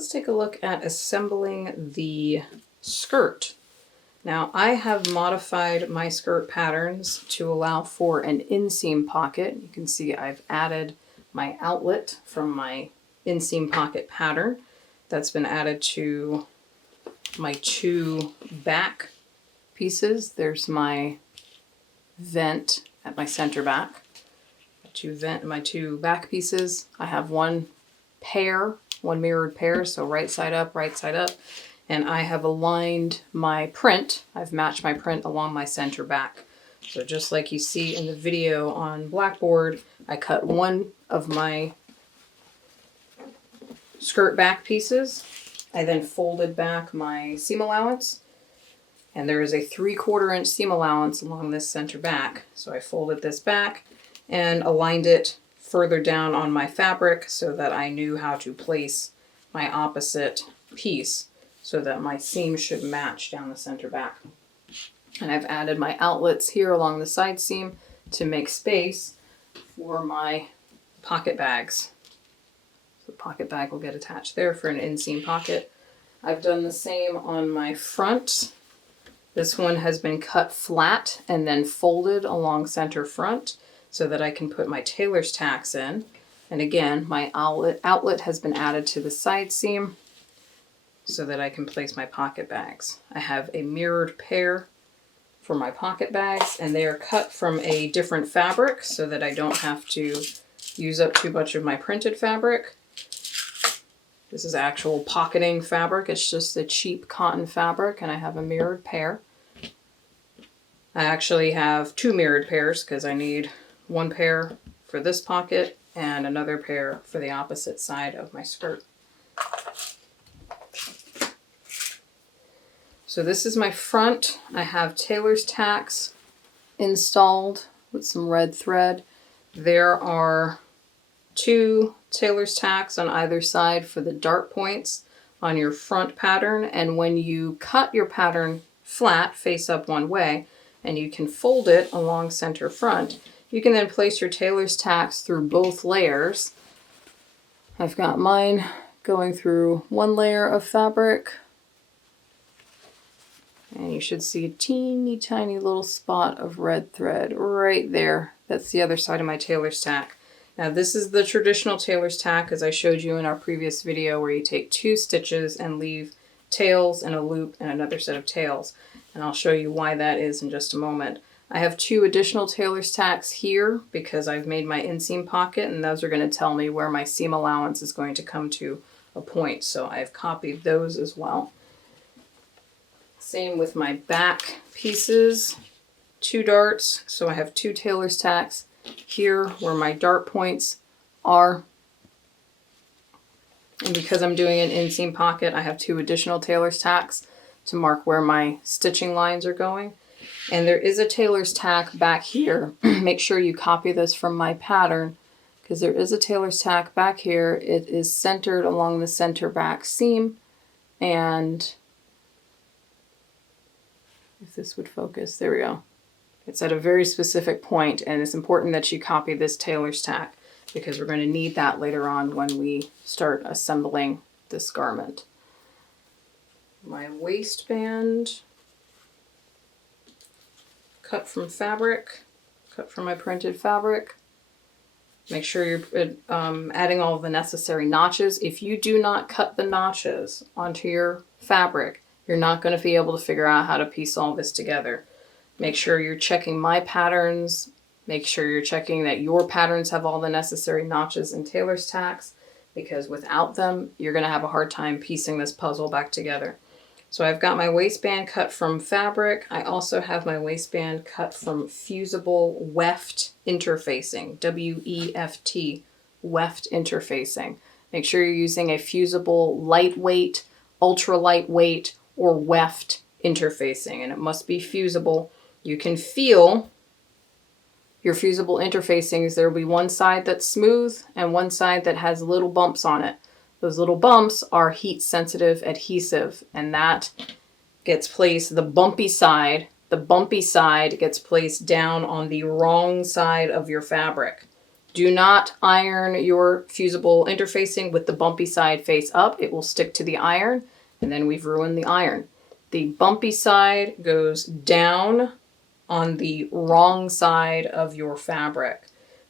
let's take a look at assembling the skirt. Now I have modified my skirt patterns to allow for an inseam pocket. You can see I've added my outlet from my inseam pocket pattern. That's been added to my two back pieces. There's my vent at my center back. My two back pieces. I have one mirrored pair, so right side up, and I have aligned my print. I've matched my print along my center back. So just like you see in the video on Blackboard, I cut one of my skirt back pieces. I then folded back my seam allowance, and there is a 3/4 inch seam allowance along this center back. So I folded this back and aligned it further down on my fabric so that I knew how to place my opposite piece so that my seam should match down the center back. And I've added my outlets here along the side seam to make space for my pocket bags. So the pocket bag will get attached there for an inseam pocket. I've done the same on my front. This one has been cut flat and then folded along center front so that I can put my tailor's tacks in. And again, my outlet has been added to the side seam so that I can place my pocket bags. I have a mirrored pair for my pocket bags, and they are cut from a different fabric so that I don't have to use up too much of my printed fabric. This is actual pocketing fabric. It's just a cheap cotton fabric, and I have a mirrored pair. I actually have two mirrored pairs because I need one pair for this pocket and another pair for the opposite side of my skirt. So this is my front. I have tailor's tacks installed with some red thread. There are 2 tailor's tacks on either side for the dart points on your front pattern, and when you cut your pattern flat, face up one way, and you can fold it along center front, you can then place your tailor's tacks through both layers. I've got mine going through one layer of fabric, and you should see a teeny tiny little spot of red thread right there. That's the other side of my tailor's tack. Now this is the traditional tailor's tack as I showed you in our previous video, where you take 2 stitches and leave tails and a loop and another set of tails. And I'll show you why that is in just a moment. I have 2 additional tailor's tacks here because I've made my inseam pocket, and those are going to tell me where my seam allowance is going to come to a point. So I've copied those as well. Same with my back pieces, 2 darts. So I have 2 tailor's tacks here where my dart points are. And because I'm doing an inseam pocket, I have 2 additional tailor's tacks to mark where my stitching lines are going. And there is a tailor's tack back here. Make sure you copy this from my pattern, because there is a tailor's tack back here. It is centered along the center back seam, and if this would focus, there we go. It's at a very specific point, and it's important that you copy this tailor's tack because we're going to need that later on when we start assembling this garment. My waistband, cut from fabric, cut from my printed fabric. Make sure you're adding all of the necessary notches. If you do not cut the notches onto your fabric, you're not going to be able to figure out how to piece all this together. Make sure you're checking my patterns. Make sure you're checking that your patterns have all the necessary notches and tailor's tacks, because without them, you're going to have a hard time piecing this puzzle back together. So I've got my waistband cut from fabric. I also have my waistband cut from fusible weft interfacing, W-E-F-T, weft interfacing. Make sure you're using a fusible lightweight, ultra lightweight, or weft interfacing, and it must be fusible. You can feel your fusible interfacings. There will be one side that's smooth and one side that has little bumps on it. Those little bumps are heat sensitive adhesive, and that gets placed, the bumpy side gets placed down on the wrong side of your fabric. Do not iron your fusible interfacing with the bumpy side face up. It will stick to the iron, and then we've ruined the iron. The bumpy side goes down on the wrong side of your fabric.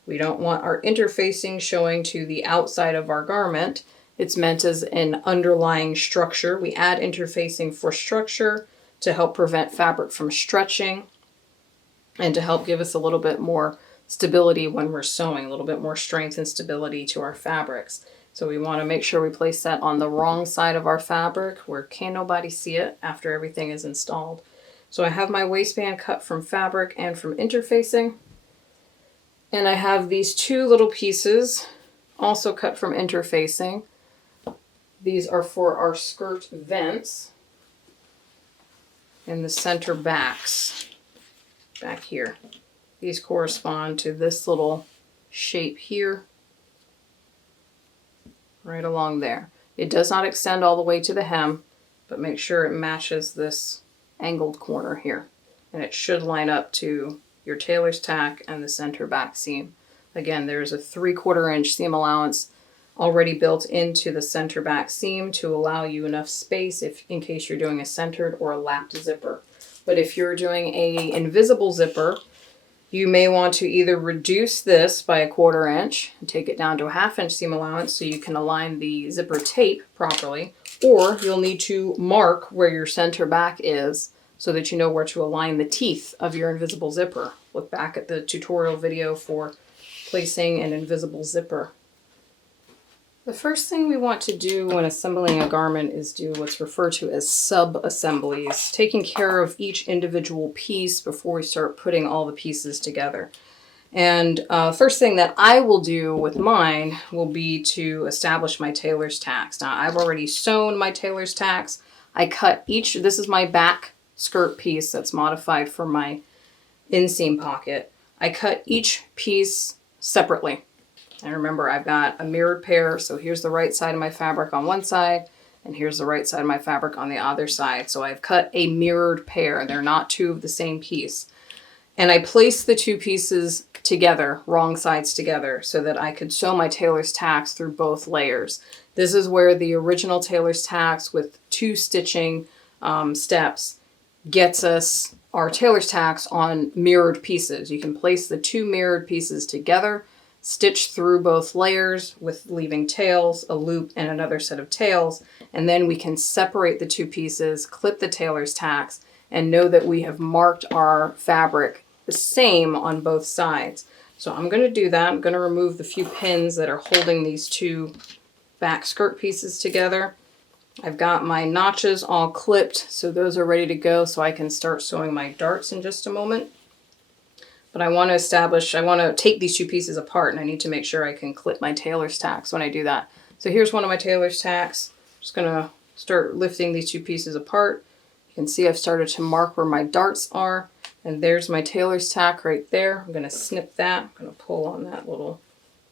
We don't want our interfacing showing to the outside of our garment. It's meant as an underlying structure. We add interfacing for structure to help prevent fabric from stretching and to help give us a little bit more stability when we're sewing, a little bit more strength and stability to our fabrics. So we want to make sure we place that on the wrong side of our fabric where can nobody see it after everything is installed. So I have my waistband cut from fabric and from interfacing. And I have these two little pieces also cut from interfacing. These are for our skirt vents and the center backs back here. These correspond to this little shape here, right along there. It does not extend all the way to the hem, but make sure it matches this angled corner here. And it should line up to your tailor's tack and the center back seam. Again, there's a 3/4 inch seam allowance already built into the center back seam to allow you enough space if in case you're doing a centered or a lapped zipper. But if you're doing a invisible zipper, you may want to either reduce this by 1/4 inch and take it down to a 1/2 inch seam allowance so you can align the zipper tape properly, or you'll need to mark where your center back is so that you know where to align the teeth of your invisible zipper. Look back at the tutorial video for placing an invisible zipper. The first thing we want to do when assembling a garment is do what's referred to as sub-assemblies, taking care of each individual piece before we start putting all the pieces together. And first thing that I will do with mine will be to establish my tailor's tacks. Now I've already sewn my tailor's tacks. I cut each, this is my back skirt piece that's modified for my inseam pocket. I cut each piece separately. And remember, I've got a mirrored pair, so here's the right side of my fabric on one side, and here's the right side of my fabric on the other side. So I've cut a mirrored pair. They're not two of the same piece. And I placed the two pieces together, wrong sides together, so that I could sew my tailor's tacks through both layers. This is where the original tailor's tacks with 2 stitching steps gets us our tailor's tacks on mirrored pieces. You can place the 2 mirrored pieces together, stitch through both layers with leaving tails, a loop, and another set of tails, and then we can separate the 2 pieces, clip the tailor's tacks, and know that we have marked our fabric the same on both sides. So I'm going to do that. I'm going to remove the few pins that are holding these 2 back skirt pieces together. I've got my notches all clipped, so those are ready to go, so I can start sewing my darts in just a moment. But I want to take these 2 pieces apart, and I need to make sure I can clip my tailor's tacks when I do that. So here's one of my tailor's tacks. I'm just going to start lifting these 2 pieces apart. You can see I've started to mark where my darts are, and there's my tailor's tack right there. I'm going to snip that. I'm going to pull on that little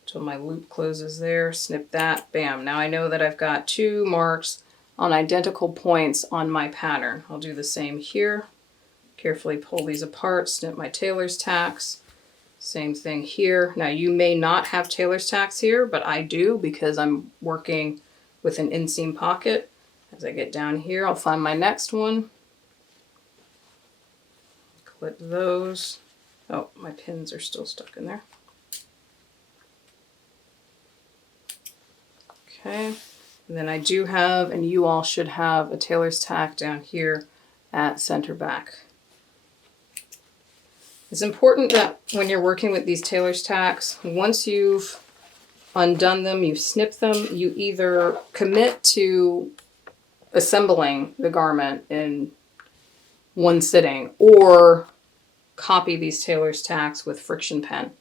until my loop closes there. Snip that. Bam. Now I know that I've got 2 marks on identical points on my pattern. I'll do the same here. Carefully pull these apart, snip my tailor's tacks. Same thing here. Now you may not have tailor's tacks here, but I do because I'm working with an inseam pocket. As I get down here, I'll find my next one. Clip those. Oh, my pins are still stuck in there. Okay, and then I do have, and you all should have, a tailor's tack down here at center back. It's important that when you're working with these tailor's tacks, once you've undone them, you've snipped them, you either commit to assembling the garment in one sitting or copy these tailor's tacks with friction pen.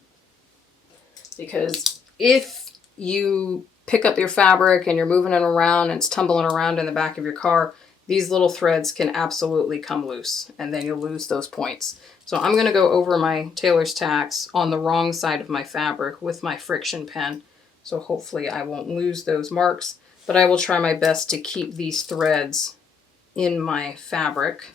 Because if you pick up your fabric and you're moving it around and it's tumbling around in the back of your car, these little threads can absolutely come loose and then you'll lose those points. So I'm going to go over my tailor's tacks on the wrong side of my fabric with my friction pen. So hopefully I won't lose those marks, but I will try my best to keep these threads in my fabric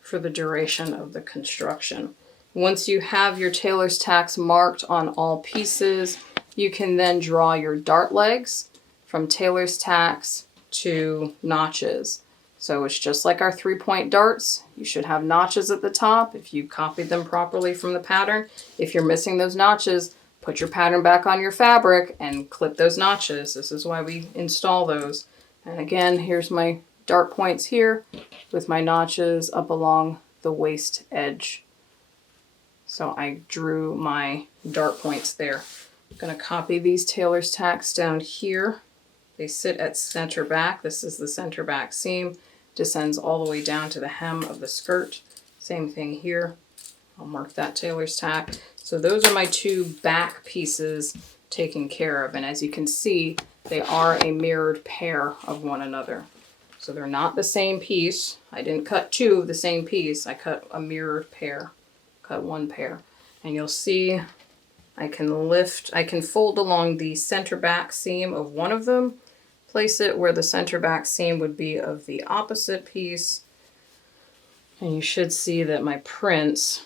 for the duration of the construction. Once you have your tailor's tacks marked on all pieces, you can then draw your dart legs from tailor's tacks to notches. So it's just like our 3-point darts. You should have notches at the top if you copied them properly from the pattern. If you're missing those notches, put your pattern back on your fabric and clip those notches. This is why we install those. And again, here's my dart points here with my notches up along the waist edge. So I drew my dart points there. I'm going to copy these tailor's tacks down here. They sit at center back. This is the center back seam. Descends all the way down to the hem of the skirt. Same thing here. I'll mark that tailor's tack. So those are my 2 back pieces taken care of. And as you can see, they are a mirrored pair of one another. So they're not the same piece. I didn't cut 2 of the same piece. I cut a mirrored pair. Cut 1 pair. And you'll see I can fold along the center back seam of one of them, place it where the center back seam would be of the opposite piece, and you should see that my prints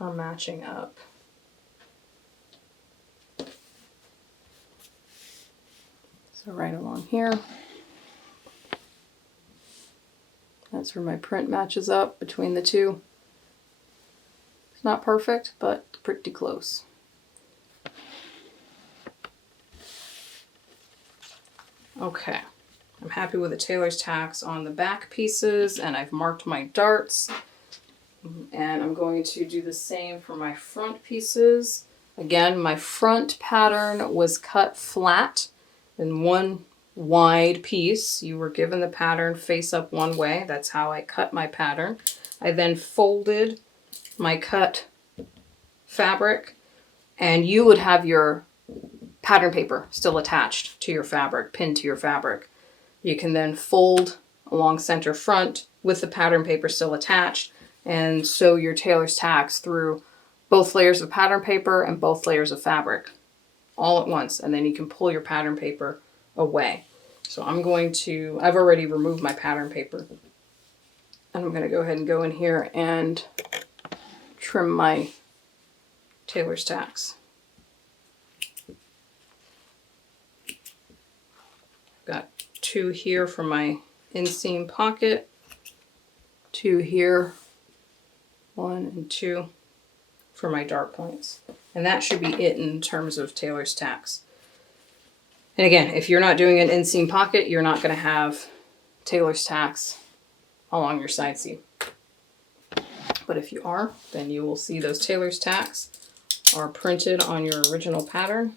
are matching up. So right along here, that's where my print matches up between the 2. It's not perfect, but pretty close. Okay, I'm happy with the tailor's tacks on the back pieces, and I've marked my darts. And I'm going to do the same for my front pieces. Again, my front pattern was cut flat in one wide piece. You were given the pattern face up one way. That's how I cut my pattern. I then folded my cut fabric, and you would have your pattern paper still attached to your fabric, pinned to your fabric. You can then fold along center front with the pattern paper still attached and sew your tailor's tacks through both layers of pattern paper and both layers of fabric all at once, and then you can pull your pattern paper away. So I've already removed my pattern paper, and I'm going to go ahead and go in here and trim my tailor's tacks. Got 2 here for my inseam pocket, 2 here, 1 and 2 for my dart points. And that should be it in terms of tailor's tacks. And again, if you're not doing an inseam pocket, you're not going to have tailor's tacks along your side seam. But if you are, then you will see those tailor's tacks are printed on your original pattern.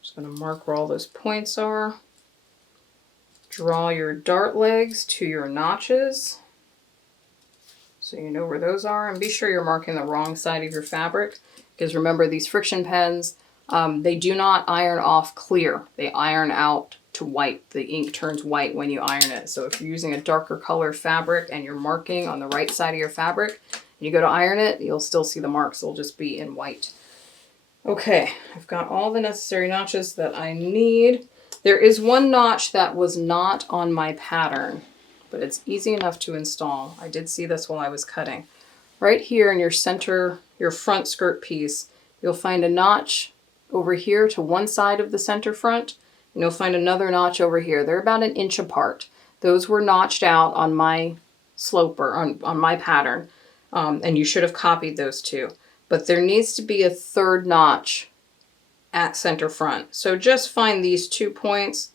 Just going to mark where all those points are. Draw your dart legs to your notches, so you know where those are, and be sure you're marking the wrong side of your fabric, because remember, these friction pens, they do not iron off clear. They iron out to white. The ink turns white when you iron it. So if you're using a darker color fabric and you're marking on the right side of your fabric, and you go to iron it, you'll still see the marks. They'll just be in white. Okay, I've got all the necessary notches that I need. There is one notch that was not on my pattern, but it's easy enough to install. I did see this while I was cutting. Right here in your center, your front skirt piece, you'll find a notch over here to one side of the center front, and you'll find another notch over here. They're about 1 inch apart. Those were notched out on my sloper, on my pattern, and you should have copied those 2. But there needs to be a 3rd notch at center front. So just find these 2 points,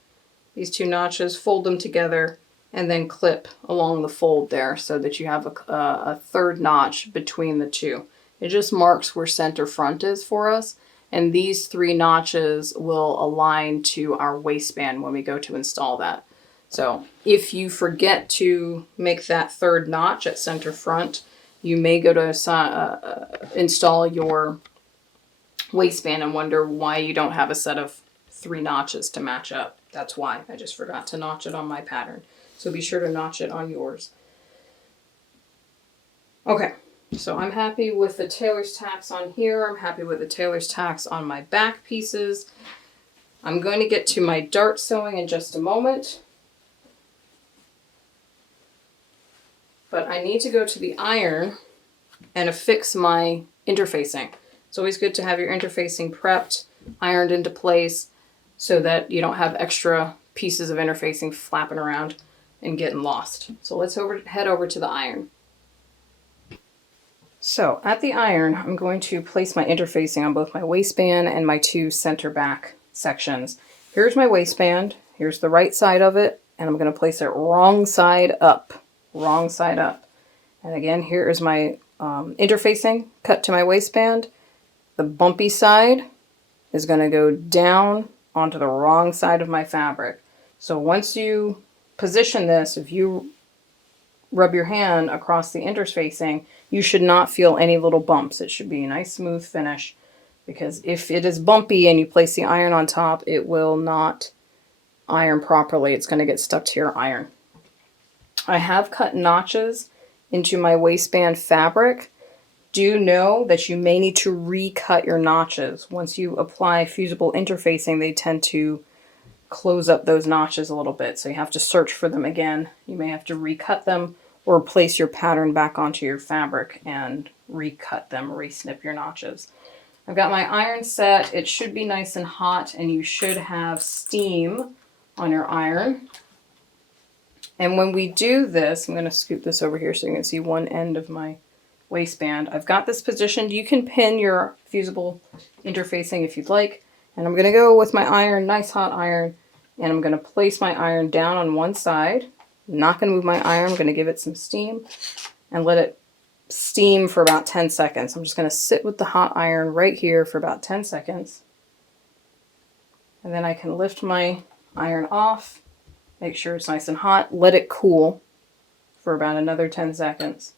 these 2 notches, fold them together, and then clip along the fold there so that you have a 3rd notch between the 2. It just marks where center front is for us, and these 3 notches will align to our waistband when we go to install that. So if you forget to make that 3rd notch at center front, you may go to install your waistband and wonder why you don't have a set of 3 notches to match up. That's why. I just forgot to notch it on my pattern. So be sure to notch it on yours. Okay, so I'm happy with the tailor's tacks on here. I'm happy with the tailor's tacks on my back pieces. I'm going to get to my dart sewing in just a moment. but I need to go to the iron and affix my interfacing. It's always good to have your interfacing prepped, ironed into place, so that you don't have extra pieces of interfacing flapping around and getting lost. So let's head over to the iron. So at the iron, I'm going to place my interfacing on both my waistband and my two center back sections. Here's my waistband, here's the right side of it, and I'm going to place it wrong side up. Wrong side up. And again, here is my interfacing cut to my waistband. The bumpy side is going to go down onto the wrong side of my fabric. So once you position this, if you rub your hand across the interfacing, you should not feel any little bumps. It should be a nice smooth finish, because if it is bumpy and you place the iron on top, it will not iron properly. It's going to get stuck to your iron. I have cut notches into my waistband fabric. Do know that you may need to recut your notches. Once you apply fusible interfacing, they tend to close up those notches a little bit, so you have to search for them again. You may have to recut them or place your pattern back onto your fabric and recut them, re-snip your notches. I've got my iron set. It should be nice and hot, and you should have steam on your iron. And when we do this, I'm going to scoot this over here so you can see one end of my waistband. I've got this positioned. You can pin your fusible interfacing if you'd like. And I'm going to go with my iron, nice hot iron, and I'm going to place my iron down on one side. I'm not going to move my iron. I'm going to give it some steam and let it steam for about 10 seconds. I'm just going to sit with the hot iron right here for about 10 seconds. And then I can lift my iron off, make sure it's nice and hot, let it cool for about another 10 seconds.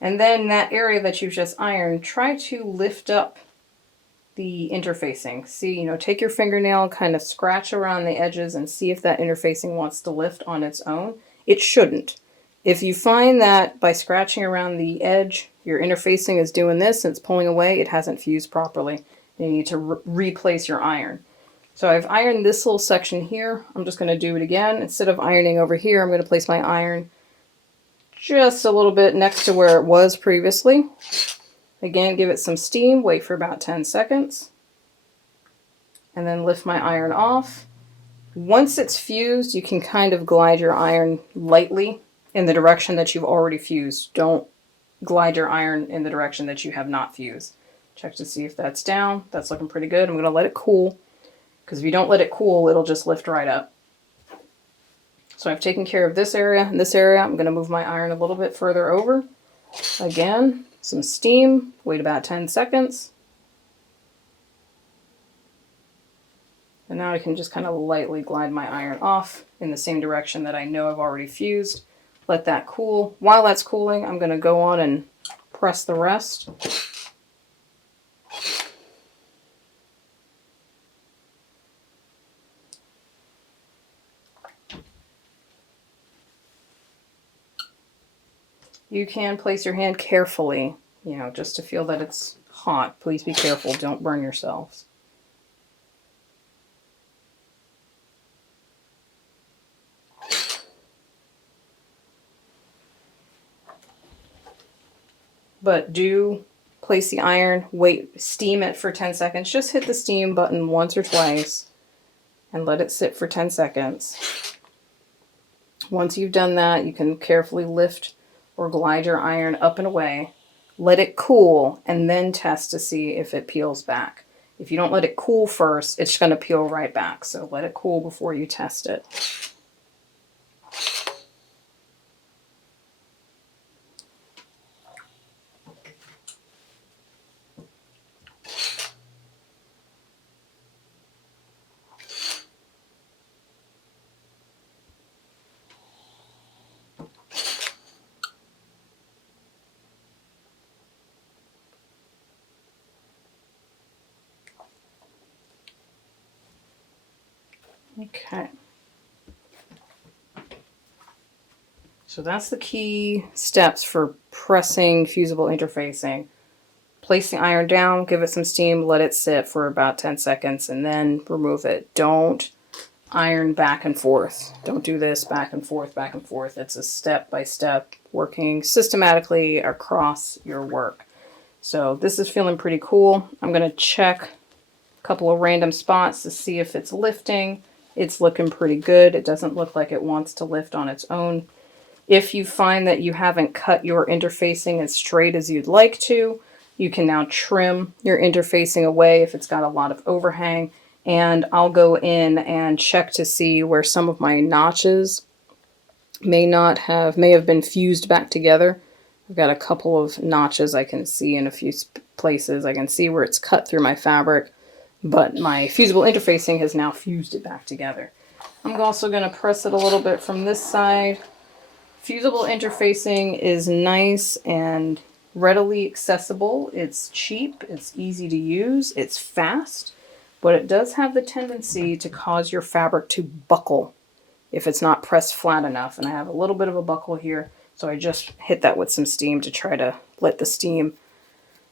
And then that area that you've just ironed, try to lift up the interfacing. See, take your fingernail, kind of scratch around the edges and see if that interfacing wants to lift on its own. It shouldn't. If you find that by scratching around the edge, your interfacing is doing this and it's pulling away, it hasn't fused properly. You need to replace your iron. So I've ironed this little section here. I'm just going to do it again. Instead of ironing over here, I'm going to place my iron just a little bit next to where it was previously. Again, give it some steam, wait for about 10 seconds, and then lift my iron off. Once it's fused, you can kind of glide your iron lightly in the direction that you've already fused. Don't glide your iron in the direction that you have not fused. Check to see if that's down. That's looking pretty good. I'm going to let it cool, because if you don't let it cool, it'll just lift right up. So I've taken care of this area and this area. I'm going to move my iron a little bit further over. Again, some steam, wait about 10 seconds. And now I can just kind of lightly glide my iron off in the same direction that I know I've already fused. Let that cool. While that's cooling, I'm going to go on and press the rest. You can place your hand carefully, just to feel that it's hot. Please be careful, don't burn yourselves. But do place the iron, steam it for 10 seconds. Just hit the steam button once or twice and let it sit for 10 seconds. Once you've done that, you can carefully lift or glide your iron up and away. Let it cool and then test to see if it peels back. If you don't let it cool first, it's going to peel right back. So let it cool before you test it. Okay. So that's the key steps for pressing fusible interfacing. Place the iron down, give it some steam, let it sit for about 10 seconds, and then remove it. Don't iron back and forth. Don't do this back and forth, back and forth. It's a step-by-step working systematically across your work. So this is feeling pretty cool. I'm going to check a couple of random spots to see if it's lifting. It's looking pretty good. It doesn't look like it wants to lift on its own. If you find that you haven't cut your interfacing as straight as you'd like to, you can now trim your interfacing away if it's got a lot of overhang. And I'll go in and check to see where some of my notches may have been fused back together. I've got a couple of notches I can see in a few places. I can see where it's cut through my fabric, but my fusible interfacing has now fused it back together. I'm also going to press it a little bit from this side. Fusible interfacing is nice and readily accessible. It's cheap, it's easy to use, it's fast, but it does have the tendency to cause your fabric to buckle if it's not pressed flat enough. And I have a little bit of a buckle here, so I just hit that with some steam to try to let the steam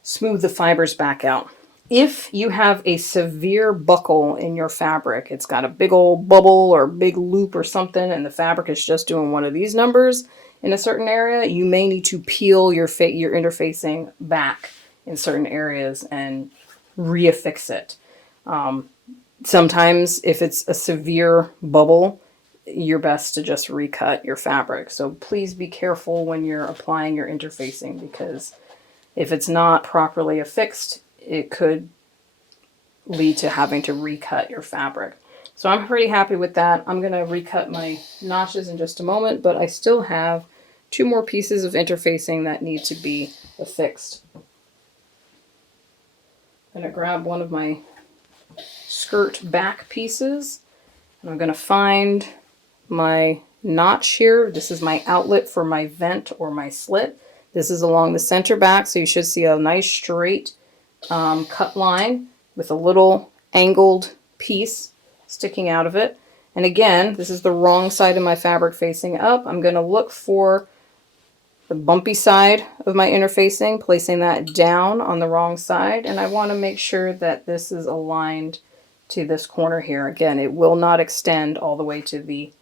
smooth the fibers back out. If you have a severe buckle in your fabric, it's got a big old bubble or big loop or something, and the fabric is just doing one of these numbers in a certain area, you may need to peel your interfacing back in certain areas and reaffix it. Sometimes if it's a severe bubble, you're best to just recut your fabric. So please be careful when you're applying your interfacing, because if it's not properly affixed, it could lead to having to recut your fabric. So I'm pretty happy with that. I'm going to recut my notches in just a moment, but I still have 2 more pieces of interfacing that need to be affixed. I'm going to grab one of my skirt back pieces, and I'm going to find my notch here. This is my outlet for my vent or my slit. This is along the center back, so you should see a nice straight cut line with a little angled piece sticking out of it. And again, this is the wrong side of my fabric facing up. I'm going to look for the bumpy side of my interfacing, placing that down on the wrong side, and I want to make sure that this is aligned to this corner here. Again, it will not extend all the way to the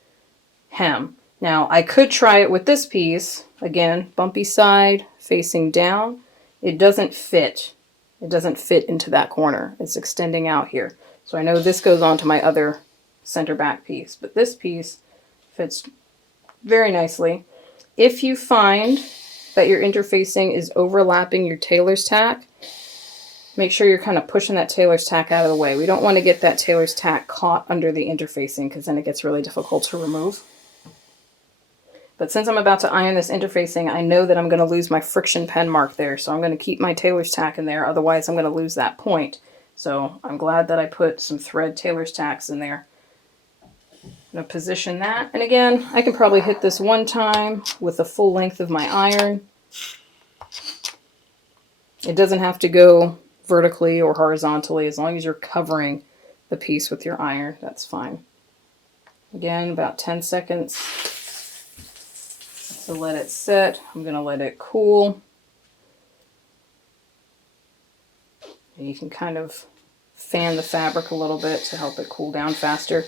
hem. Now, I could try it with this piece. Again, bumpy side facing down. It doesn't fit. It doesn't fit into that corner. It's extending out here. So I know this goes on to my other center back piece, but this piece fits very nicely. If you find that your interfacing is overlapping your tailor's tack, make sure you're kind of pushing that tailor's tack out of the way. We don't want to get that tailor's tack caught under the interfacing, because then it gets really difficult to remove. But since I'm about to iron this interfacing, I know that I'm going to lose my friction pen mark there, so I'm going to keep my tailor's tack in there, otherwise I'm going to lose that point. So I'm glad that I put some thread tailor's tacks in there. I'm going to position that, and again, I can probably hit this one time with the full length of my iron. It doesn't have to go vertically or horizontally. As long as you're covering the piece with your iron, that's fine. Again, about 10 seconds to let it sit. I'm going to let it cool. And you can kind of fan the fabric a little bit to help it cool down faster.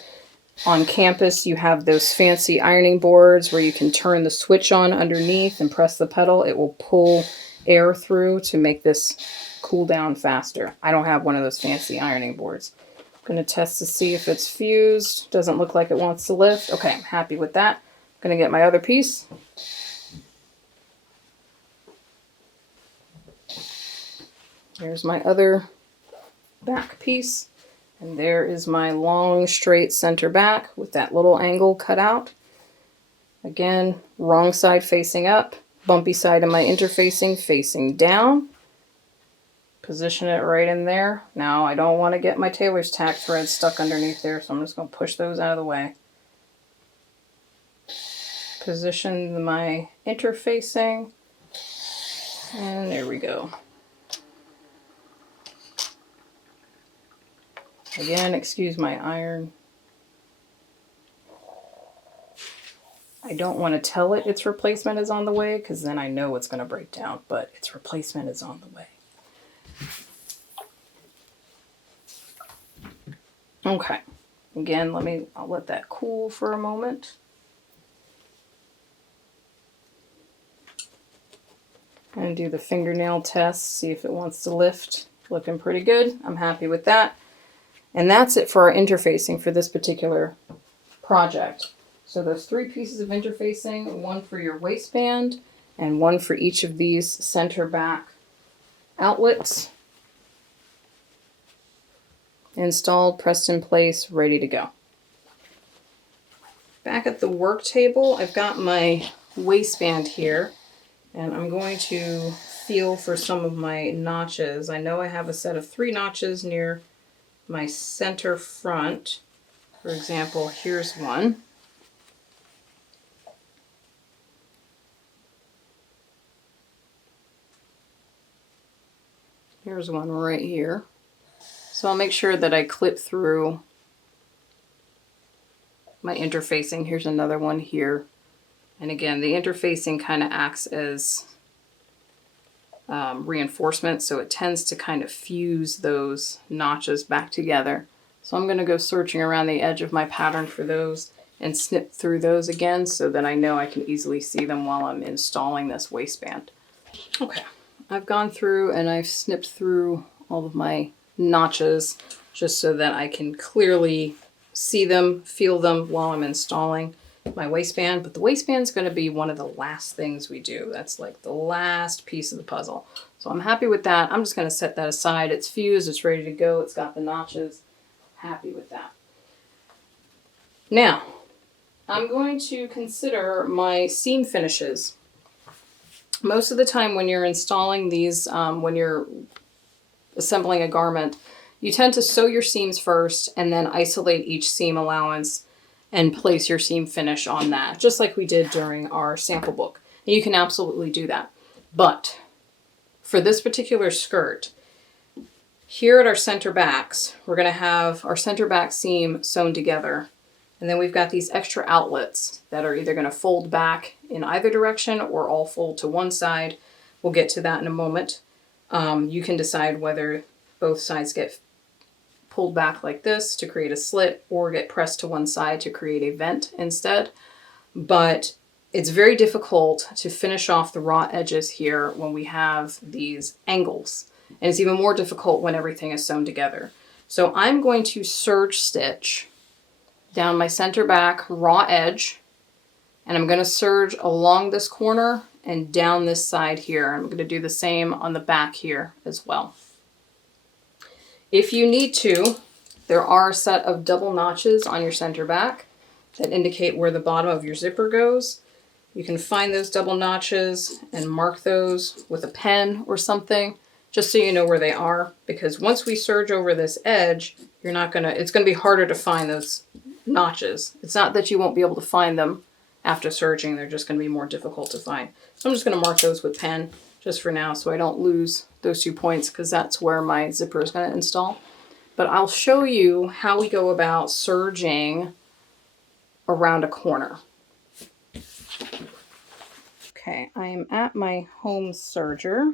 On campus, you have those fancy ironing boards where you can turn the switch on underneath and press the pedal. It will pull air through to make this cool down faster. I don't have one of those fancy ironing boards. I'm going to test to see if it's fused. Doesn't look like it wants to lift. Okay, I'm happy with that. I'm going to get my other piece. There's my other back piece. And there is my long, straight center back with that little angle cut out. Again, wrong side facing up, bumpy side of my interfacing facing down. Position it right in there. Now, I don't want to get my tailor's tack thread stuck underneath there, so I'm just going to push those out of the way. Position my interfacing, and there we go. Again, excuse my iron. I don't want to tell it its replacement is on the way, because then I know it's going to break down, but its replacement is on the way. Okay. Again, I'll let that cool for a moment. And do the fingernail test, see if it wants to lift. Looking pretty good. I'm happy with that. And that's it for our interfacing for this particular project. So those 3 pieces of interfacing, one for your waistband and one for each of these center back outlets. Installed, pressed in place, ready to go. Back at the work table, I've got my waistband here, and I'm going to feel for some of my notches. I know I have a set of 3 notches near my center front. For example, here's one. Here's one right here. So I'll make sure that I clip through my interfacing. Here's another one here. And again, the interfacing kind of acts as reinforcement, so it tends to kind of fuse those notches back together. So I'm going to go searching around the edge of my pattern for those and snip through those again so that I know I can easily see them while I'm installing this waistband. Okay, I've gone through and I've snipped through all of my notches just so that I can clearly see them, feel them while I'm installing my waistband. But the waistband is going to be one of the last things we do. That's like the last piece of the puzzle. So I'm happy with that. I'm just going to set that aside. It's fused, it's ready to go, it's got the notches. Happy with that. Now, I'm going to consider my seam finishes. Most of the time when you're installing these, when you're assembling a garment, you tend to sew your seams first and then isolate each seam allowance and place your seam finish on that, just like we did during our sample book. And you can absolutely do that. But for this particular skirt, here at our center backs, we're going to have our center back seam sewn together. And then we've got these extra outlets that are either going to fold back in either direction or all fold to one side. We'll get to that in a moment. You can decide whether both sides get pulled back like this to create a slit or get pressed to one side to create a vent instead. But it's very difficult to finish off the raw edges here when we have these angles. And it's even more difficult when everything is sewn together. So I'm going to serge stitch down my center back raw edge, and I'm going to serge along this corner and down this side here. I'm going to do the same on the back here as well. If you need to, there are a set of double notches on your center back that indicate where the bottom of your zipper goes. You can find those double notches and mark those with a pen or something, just so you know where they are, because once we serge over this edge, it's going to be harder to find those notches. It's not that you won't be able to find them after serging, they're just going to be more difficult to find. So I'm just going to mark those with pen just for now so I don't lose those 2 points, because that's where my zipper is going to install. But I'll show you how we go about serging around a corner. Okay, I am at my home serger.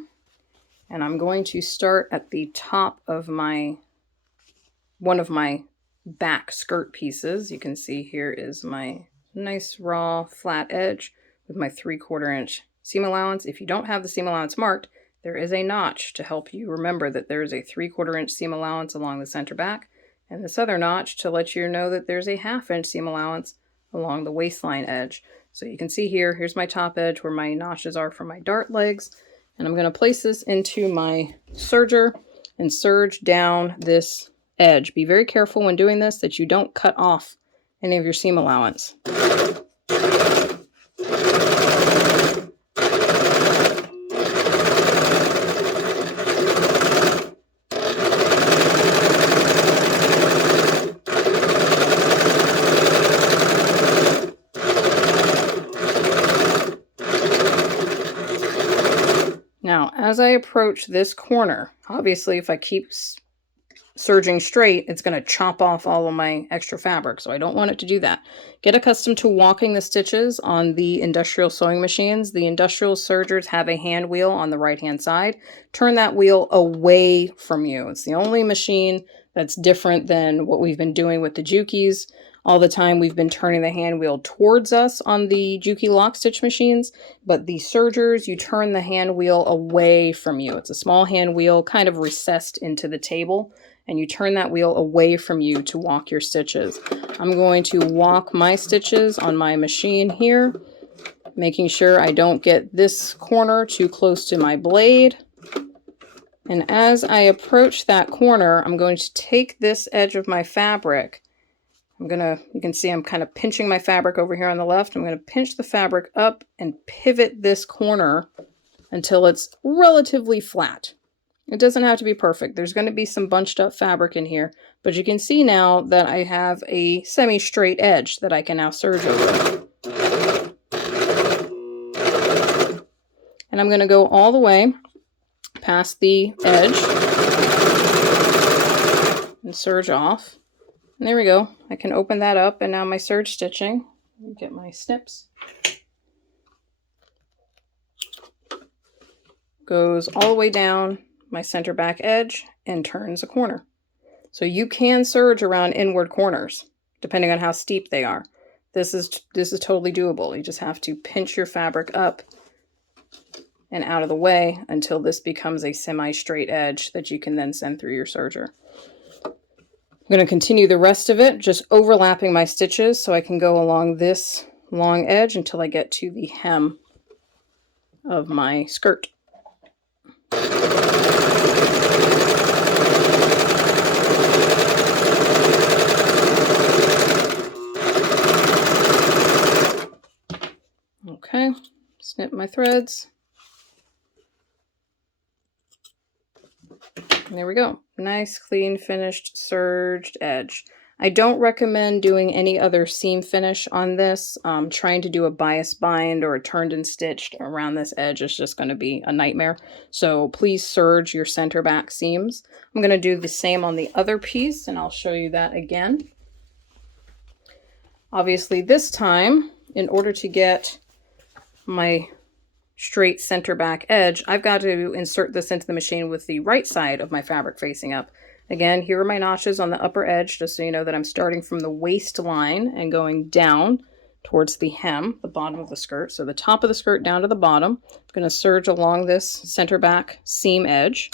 And I'm going to start at the top of one of my back skirt pieces. You can see here is my nice raw flat edge with my 3/4 inch seam allowance. If you don't have the seam allowance marked, there is a notch to help you remember that there is a 3/4 inch seam allowance along the center back, and this other notch to let you know that there's a 1/2 inch seam allowance along the waistline edge. So you can see here's my top edge where my notches are for my dart legs. And I'm going to place this into my serger and serge down this edge. Be very careful when doing this that you don't cut off any of your seam allowance. Now, as I approach this corner, obviously if I keep serging straight, it's going to chop off all of my extra fabric, so I don't want it to do that. Get accustomed to walking the stitches on the industrial sewing machines. The industrial sergers have a hand wheel on the right-hand side. Turn that wheel away from you. It's the only machine That's different than what we've been doing with the Jukies. All the time we've been turning the hand wheel towards us on the Juki lock stitch machines, but the sergers, you turn the hand wheel away from you. It's a small hand wheel kind of recessed into the table, and you turn that wheel away from you to walk your stitches. I'm going to walk my stitches on my machine here, making sure I don't get this corner too close to my blade. And as I approach that corner, I'm going to take this edge of my fabric. You can see I'm kind of pinching my fabric over here on the left. I'm going to pinch the fabric up and pivot this corner until it's relatively flat. It doesn't have to be perfect. There's going to be some bunched up fabric in here, but you can see now that I have a semi-straight edge that I can now serge over. And I'm going to go all the way past the edge and serge off. And there we go. I can open that up, and now my serge stitching. Get my snips. Goes all the way down my center back edge and turns a corner. So you can serge around inward corners depending on how steep they are. This is totally doable. You just have to pinch your fabric up and out of the way until this becomes a semi-straight edge that you can then send through your serger. I'm going to continue the rest of it, just overlapping my stitches so I can go along this long edge until I get to the hem of my skirt. Okay, snip my threads. And there we go. Nice, clean, finished, serged edge. I don't recommend doing any other seam finish on this. Trying to do a bias bind or a turned and stitched around this edge is just going to be a nightmare. So please serge your center back seams. I'm going to do the same on the other piece, and I'll show you that again. Obviously this time, in order to get my straight center back edge, I've got to insert this into the machine with the right side of my fabric facing up. Again, here are my notches on the upper edge, just so you know that I'm starting from the waistline and going down towards the hem, the bottom of the skirt. So the top of the skirt down to the bottom. I'm going to serge along this center back seam edge.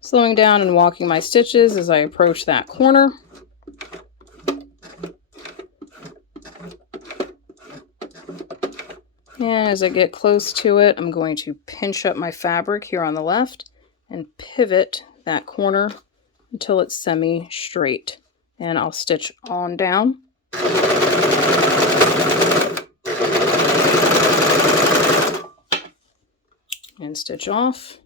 Slowing down and walking my stitches as I approach that corner. And as I get close to it, I'm going to pinch up my fabric here on the left and pivot that corner until it's semi-straight. And I'll stitch on down. And stitch off.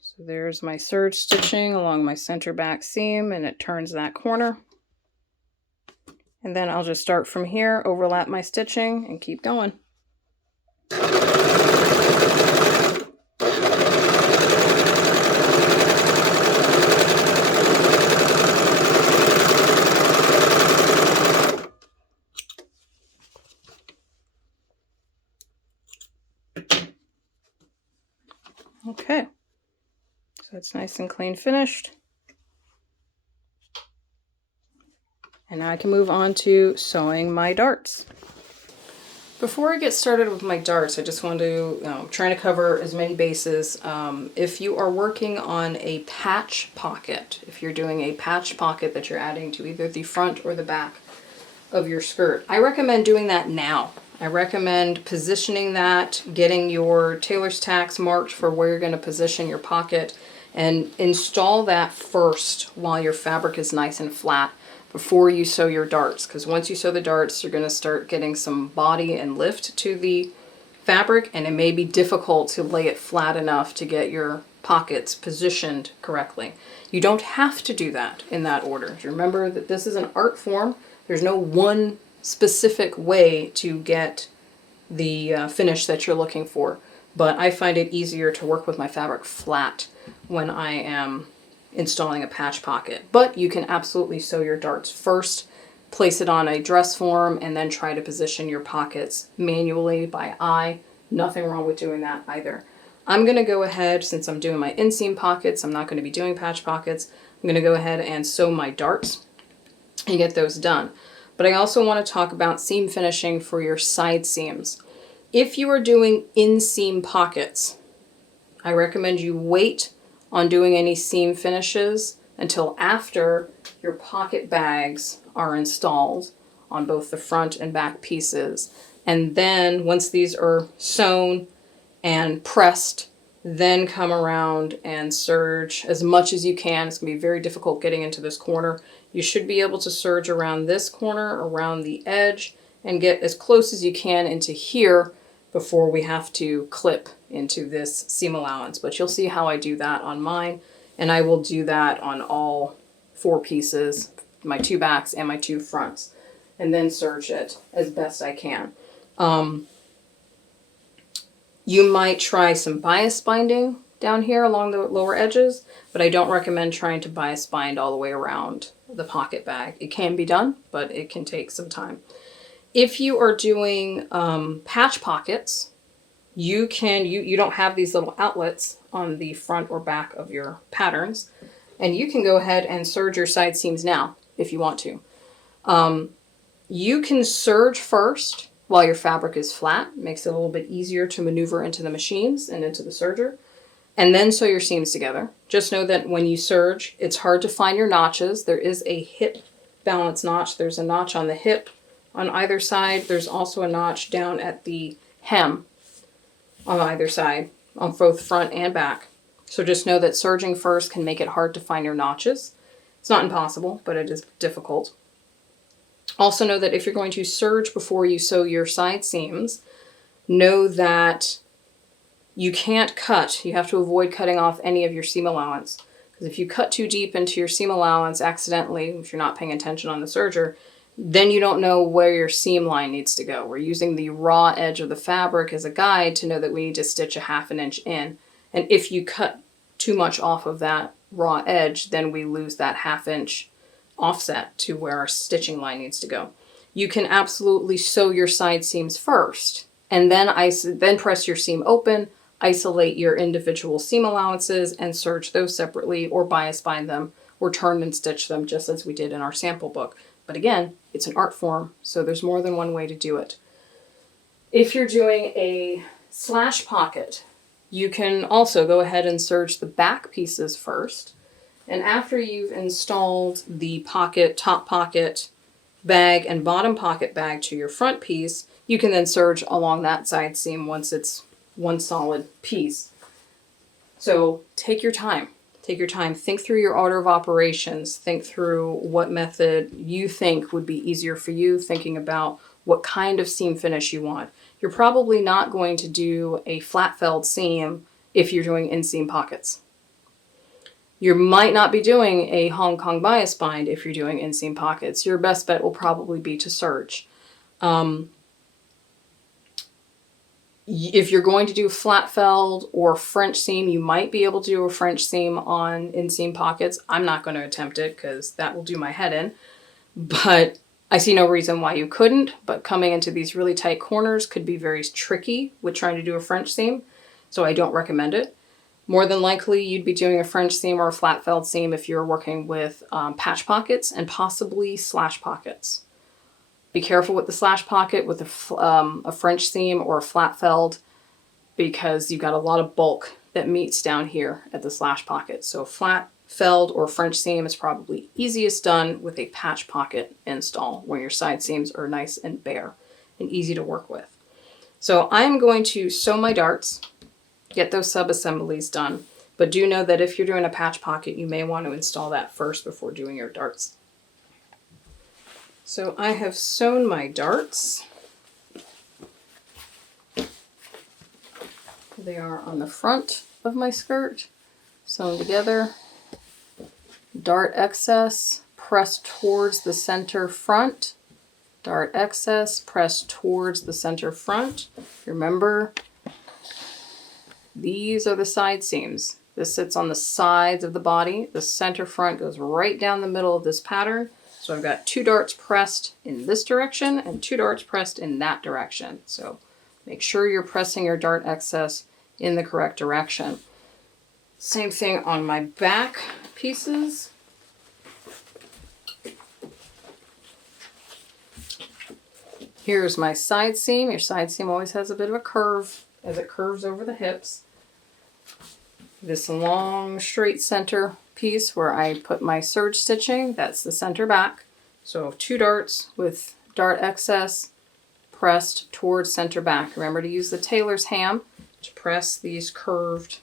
So there's my serge stitching along my center back seam, and it turns that corner. And then I'll just start from here, overlap my stitching, and keep going. Okay. So it's nice and clean finished. And now I can move on to sewing my darts. Before I get started with my darts, I just want to try to cover as many bases. If you are working on a patch pocket, if you're doing a patch pocket that you're adding to either the front or the back of your skirt, I recommend doing that now. I recommend positioning that, getting your tailor's tacks marked for where you're going to position your pocket, and install that first while your fabric is nice and flat before you sew your darts, because once you sew the darts, you're going to start getting some body and lift to the fabric, and it may be difficult to lay it flat enough to get your pockets positioned correctly. You don't have to do that in that order. Remember that this is an art form. There's no one specific way to get the finish that you're looking for, but I find it easier to work with my fabric flat when I am installing a patch pocket. But you can absolutely sew your darts first place it on a dress form and then try to position your pockets manually by eye. Nothing wrong with doing that either. I'm going to go ahead, since I'm doing my inseam pockets, I'm not going to be doing patch pockets. I'm going to go ahead and sew my darts and get those done. But I also want to talk about seam finishing for your side seams. If you are doing inseam pockets, I recommend you wait on doing any seam finishes until after your pocket bags are installed on both the front and back pieces. And then once these are sewn and pressed, then come around and serge as much as you can. It's going to be very difficult getting into this corner. You should be able to serge around this corner, around the edge, and get as close as you can into here before we have to clip into this seam allowance. But you'll see how I do that on mine, and I will do that on all 4 pieces, my 2 backs and my 2 fronts, and then serge it as best I can. You might try some bias binding down here along the lower edges, but I don't recommend trying to bias bind all the way around the pocket bag. It can be done, but it can take some time. If you are doing patch pockets, you don't have these little outlets on the front or back of your patterns, and you can go ahead and serge your side seams now if you want to. You can serge first while your fabric is flat. It makes it a little bit easier to maneuver into the machines and into the serger, and then sew your seams together. Just know that when you serge, it's hard to find your notches. There is a hip balance notch. There's a notch on the hip on either side. There's also a notch down at the hem on either side, on both front and back. So just know that serging first can make it hard to find your notches. It's not impossible, but it is difficult. Also know that if you're going to serge before you sew your side seams, know that you can't cut. You have to avoid cutting off any of your seam allowance. Because if you cut too deep into your seam allowance accidentally, if you're not paying attention on the serger, then you don't know where your seam line needs to go. We're using the raw edge of the fabric as a guide to know that we need to stitch a 1/2 inch in. And if you cut too much off of that raw edge, then we lose that 1/2 inch offset to where our stitching line needs to go. You can absolutely sew your side seams first, and then press your seam open, isolate your individual seam allowances, and serge those separately, or bias bind them, or turn and stitch them just as we did in our sample book. But again, it's an art form, so there's more than one way to do it. If you're doing a slash pocket, you can also go ahead and serge the back pieces first. And after you've installed the pocket, top pocket bag and bottom pocket bag to your front piece, you can then serge along that side seam once it's one solid piece. So take your time. Take your time. Think through your order of operations. Think through what method you think would be easier for you, thinking about what kind of seam finish you want. You're probably not going to do a flat felled seam if you're doing inseam pockets. You might not be doing a Hong Kong bias bind if you're doing inseam pockets. Your best bet will probably be to serge. If you're going to do flat felled or French seam, you might be able to do a French seam on inseam pockets. I'm not going to attempt it because that will do my head in. But I see no reason why you couldn't. But coming into these really tight corners could be very tricky with trying to do a French seam. So I don't recommend it. More than likely, you'd be doing a French seam or a flat felled seam if you're working with patch pockets and possibly slash pockets. Be careful with the slash pocket with a French seam or a flat felled, because you've got a lot of bulk that meets down here at the slash pocket. So flat felled or French seam is probably easiest done with a patch pocket install where your side seams are nice and bare and easy to work with. So I'm going to sew my darts, get those sub-assemblies done, but do know that if you're doing a patch pocket, you may want to install that first before doing your darts. So I have sewn my darts. They are on the front of my skirt, sewn together. Dart excess, press towards the center front. Dart excess, press towards the center front. Remember, these are the side seams. This sits on the sides of the body. The center front goes right down the middle of this pattern. So I've got 2 darts pressed in this direction and 2 darts pressed in that direction. So make sure you're pressing your dart excess in the correct direction. Same thing on my back pieces. Here's my side seam. Your side seam always has a bit of a curve as it curves over the hips. This long straight center piece where I put my serge stitching, that's the center back. So 2 darts with dart excess pressed towards center back. Remember to use the tailor's ham to press these curved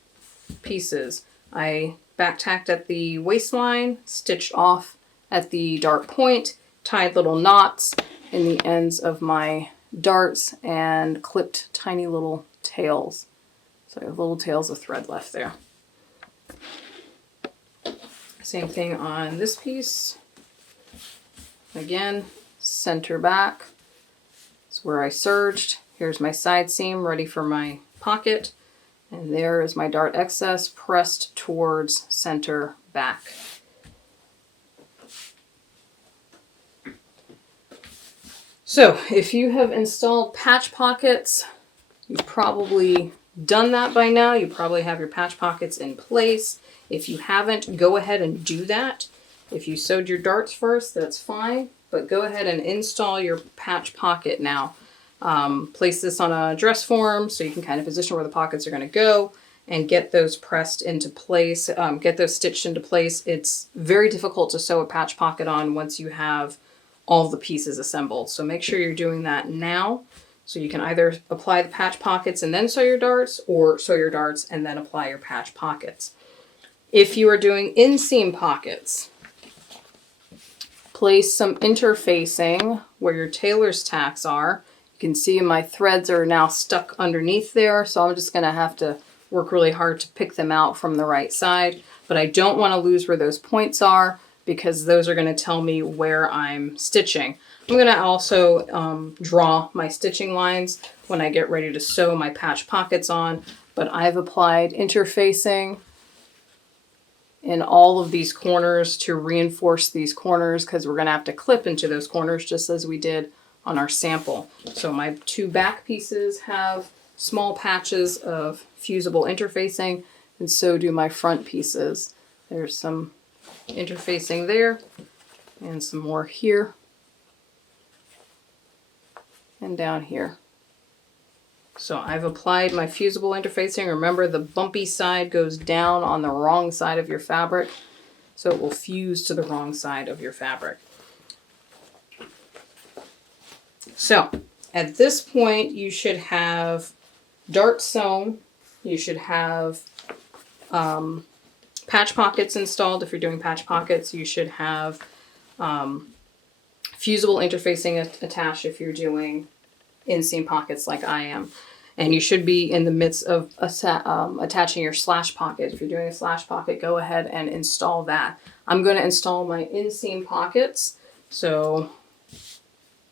pieces. I back tacked at the waistline, stitched off at the dart point, tied little knots in the ends of my darts, and clipped tiny little tails. So I have little tails of thread left there. Same thing on this piece. Again, center back. It's where I serged. Here's my side seam ready for my pocket. And there is my dart excess pressed towards center back. So if you have installed patch pockets, you've probably done that by now. You probably have your patch pockets in place. If you haven't, go ahead and do that. If you sewed your darts first, that's fine, but go ahead and install your patch pocket now. Place this on a dress form so you can kind of position where the pockets are going to go and get those pressed into place, get those stitched into place. It's very difficult to sew a patch pocket on once you have all the pieces assembled. So make sure you're doing that now. So you can either apply the patch pockets and then sew your darts, or sew your darts and then apply your patch pockets. If you are doing inseam pockets, place some interfacing where your tailor's tacks are. You can see my threads are now stuck underneath there, so I'm just going to have to work really hard to pick them out from the right side. But I don't want to lose where those points are, because those are going to tell me where I'm stitching. I'm going to also draw my stitching lines when I get ready to sew my patch pockets on, but I've applied interfacing in all of these corners to reinforce these corners, because we're going to have to clip into those corners just as we did on our sample. So my 2 back pieces have small patches of fusible interfacing, and so do my front pieces. There's some interfacing there and some more here and down here. So I've applied my fusible interfacing. Remember, the bumpy side goes down on the wrong side of your fabric, so it will fuse to the wrong side of your fabric. So at this point you should have darts sewn, you should have patch pockets installed. If you're doing patch pockets, you should have fusible interfacing attached if you're doing inseam pockets like I am. And you should be in the midst of attaching your slash pocket. If you're doing a slash pocket, go ahead and install that. I'm going to install my inseam pockets. So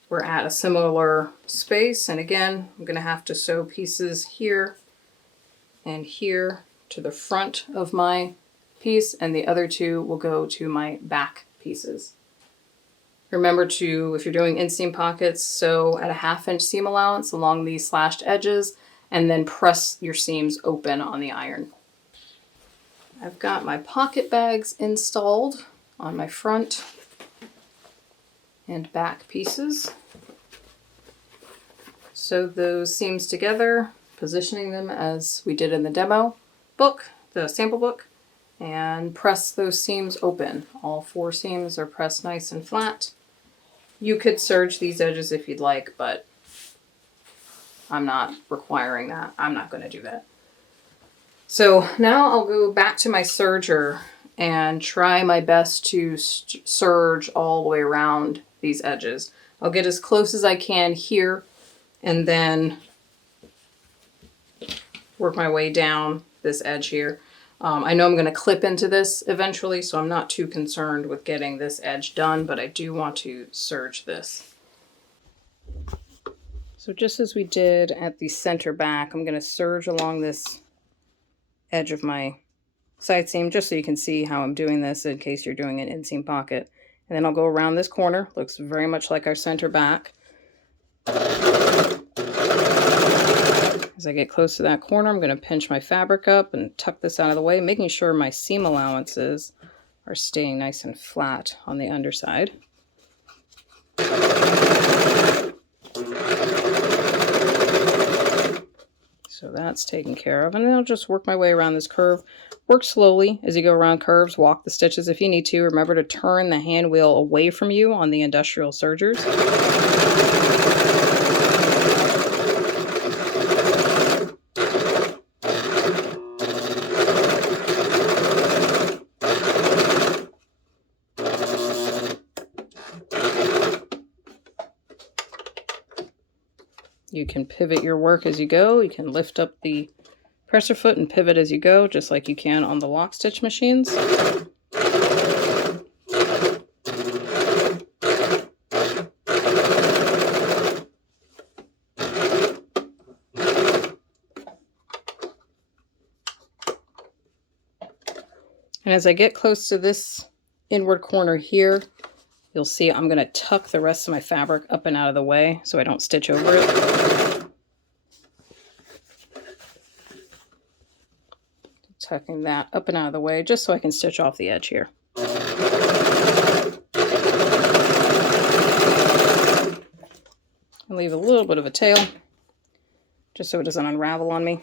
we're at a similar space. And again, I'm going to have to sew pieces here and here to the front of my piece, and the other 2 will go to my back pieces. Remember to, if you're doing inseam pockets, sew at a 1/2 inch seam allowance along these slashed edges, and then press your seams open on the iron. I've got my pocket bags installed on my front and back pieces. Sew those seams together, positioning them as we did in the demo book, the sample book, and press those seams open. All 4 seams are pressed nice and flat. You could serge these edges if you'd like, but I'm not requiring that. I'm not going to do that. So now I'll go back to my serger and try my best to serge all the way around these edges. I'll get as close as I can here and then work my way down this edge here. I know I'm going to clip into this eventually, so I'm not too concerned with getting this edge done, but I do want to serge this. So just as we did at the center back, I'm going to serge along this edge of my side seam, just so you can see how I'm doing this in case you're doing an inseam pocket. And then I'll go around this corner. Looks very much like our center back. As I get close to that corner, I'm going to pinch my fabric up and tuck this out of the way, making sure my seam allowances are staying nice and flat on the underside. So that's taken care of, and then I'll just work my way around this curve. Work slowly as you go around curves, walk the stitches if you need to. Remember to turn the hand wheel away from you on the industrial sergers. You can pivot your work as you go. You can lift up the presser foot and pivot as you go, just like you can on the lock stitch machines. And as I get close to this inward corner here, you'll see I'm going to tuck the rest of my fabric up and out of the way so I don't stitch over it. Tucking that up and out of the way just so I can stitch off the edge here. And leave a little bit of a tail just so it doesn't unravel on me.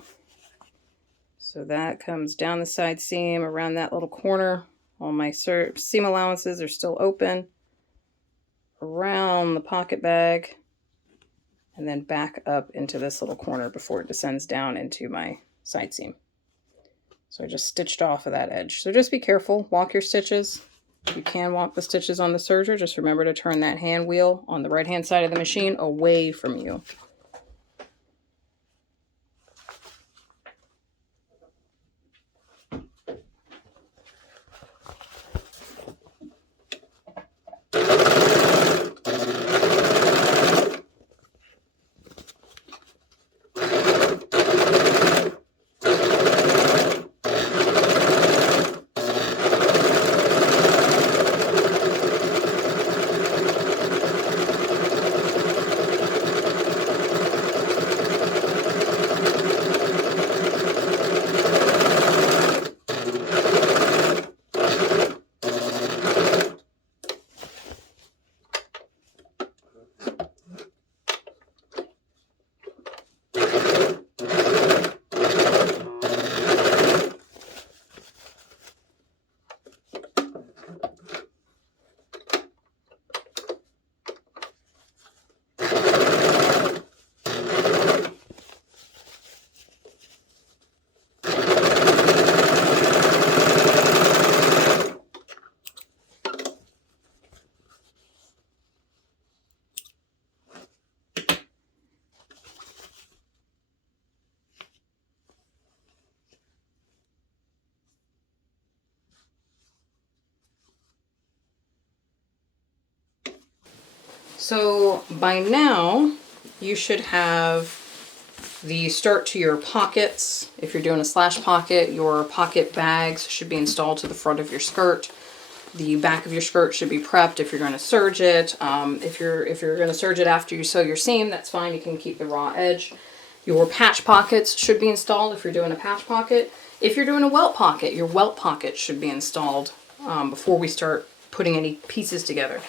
So that comes down the side seam around that little corner. All my seam allowances are still open. Around the pocket bag, and then back up into this little corner before it descends down into my side seam. So I just stitched off of that edge. So just be careful, walk your stitches. You can walk the stitches on the serger. Just remember to turn that hand wheel on the right hand side of the machine away from you. So by now, you should have the start to your pockets. If you're doing a slash pocket, your pocket bags should be installed to the front of your skirt. The back of your skirt should be prepped if you're going to serge it. If you're going to serge it after you sew your seam, that's fine. You can keep the raw edge. Your patch pockets should be installed if you're doing a patch pocket. If you're doing a welt pocket, your welt pocket should be installed before we start putting any pieces together.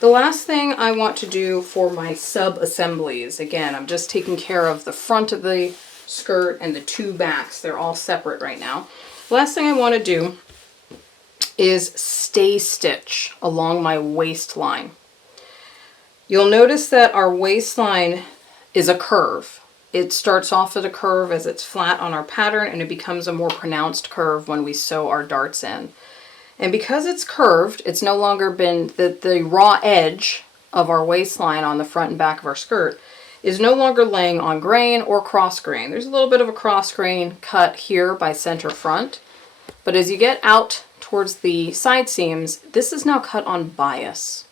The last thing I want to do for my sub-assemblies, again, I'm just taking care of the front of the skirt and the two backs. They're all separate right now. The last thing I want to do is stay stitch along my waistline. You'll notice that our waistline is a curve. It starts off at a curve as it's flat on our pattern, and it becomes a more pronounced curve when we sew our darts in. And because it's curved, it's no longer been the raw edge of our waistline on the front and back of our skirt is no longer laying on grain or cross grain. There's a little bit of a cross grain cut here by center front, but as you get out towards the side seams, this is now cut on bias.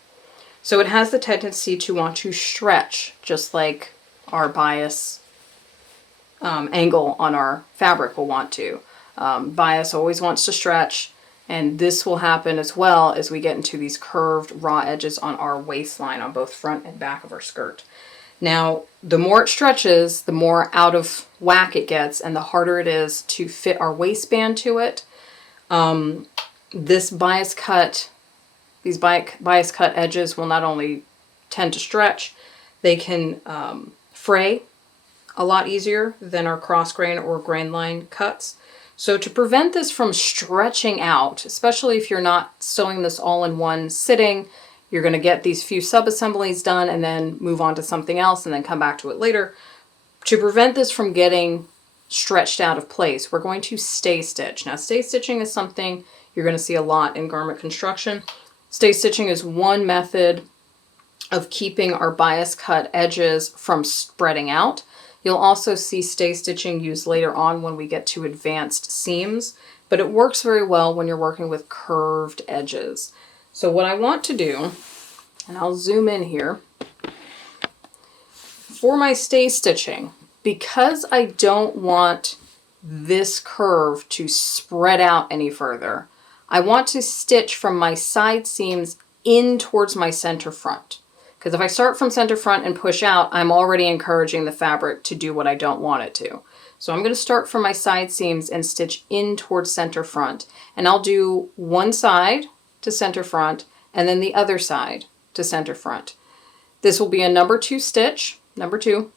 So it has the tendency to want to stretch, just like our bias angle on our fabric will want to. Bias always wants to stretch. And this will happen as well as we get into these curved raw edges on our waistline on both front and back of our skirt. Now, the more it stretches, the more out of whack it gets and the harder it is to fit our waistband to it. These bias cut edges will not only tend to stretch, they can fray a lot easier than our cross grain or grain line cuts. So to prevent this from stretching out, especially if you're not sewing this all in one sitting, you're going to get these few sub-assemblies done and then move on to something else and then come back to it later. To prevent this from getting stretched out of place, we're going to stay stitch. Now, stay stitching is something you're going to see a lot in garment construction. Stay stitching is one method of keeping our bias cut edges from spreading out. You'll also see stay stitching used later on when we get to advanced seams, but it works very well when you're working with curved edges. So what I want to do, and I'll zoom in here, for my stay stitching, because I don't want this curve to spread out any further, I want to stitch from my side seams in towards my center front. Because if I start from center front and push out, I'm already encouraging the fabric to do what I don't want it to. So I'm going to start from my side seams and stitch in towards center front. And I'll do one side to center front and then the other side to center front. This will be a number 2 stitch, number 2.